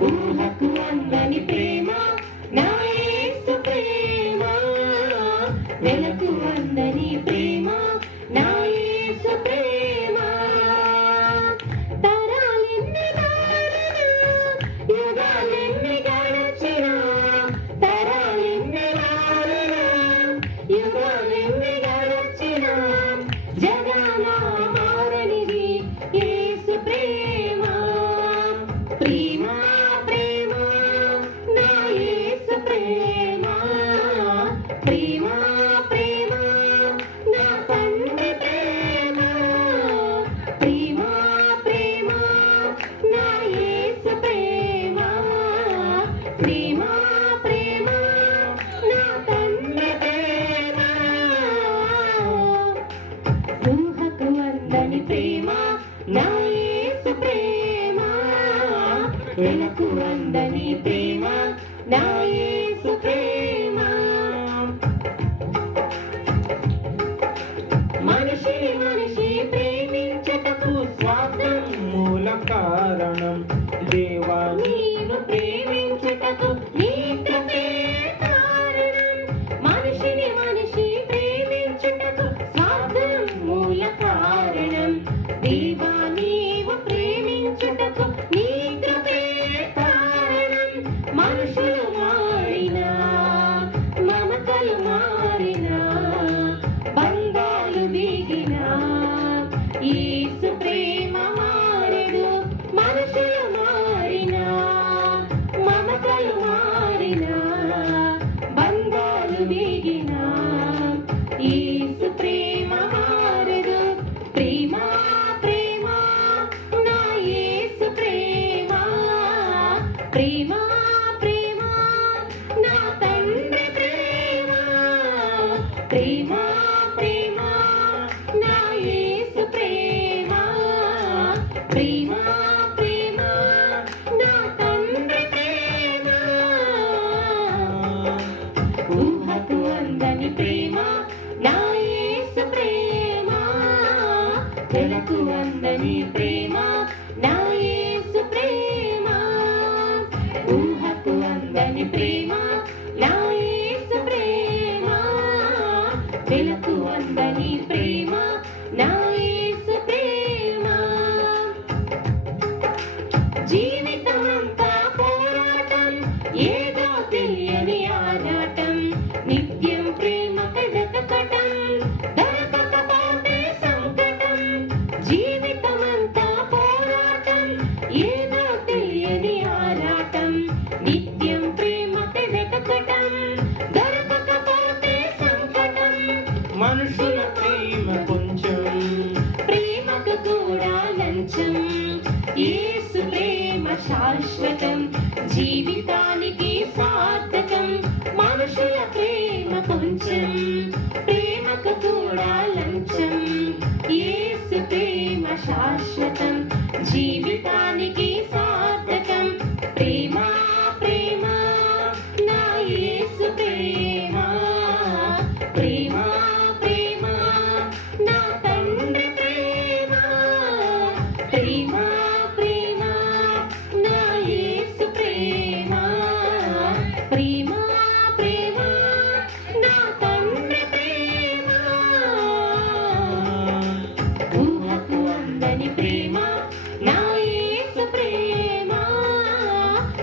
Thank you. నీ ప్రేమ నా యేసు మనిషిని మనిషి ప్రేమించటకు మూల కారణం. దేవా నీను నీ కృపే కారణం. మనిషిని ప్రేమించటకు Prima. కలలకు అందని ప్రేమ నా యేసు ప్రేమ. ఊహకు అందని ప్రేమ నా యేసు ప్రేమ. కలకు అందని ప్రేమ నా మనుషుల ప్రేమ కొంచెం? ప్రేమకు కూడా లంచం. ఏసు ప్రేమ శాశ్వతం. జీవితానికి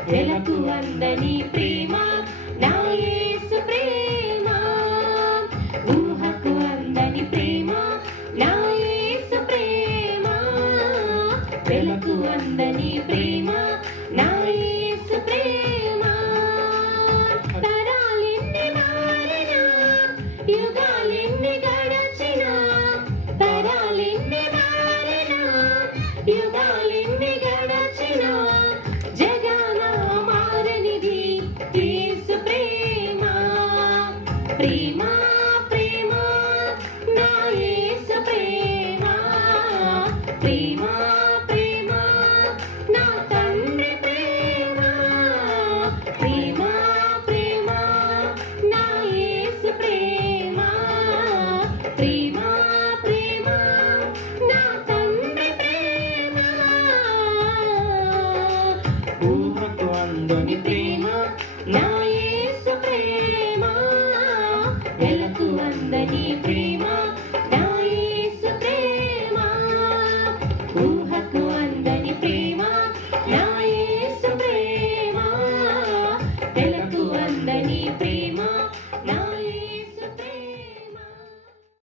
ప్రజలకు అందని ప్రేమ నా యేసు ప్రేమ. ఊహకు అందని ప్రేమ నా యేసు ప్రేమ. ప్రజలకు అందని ప్రేమ. Lima.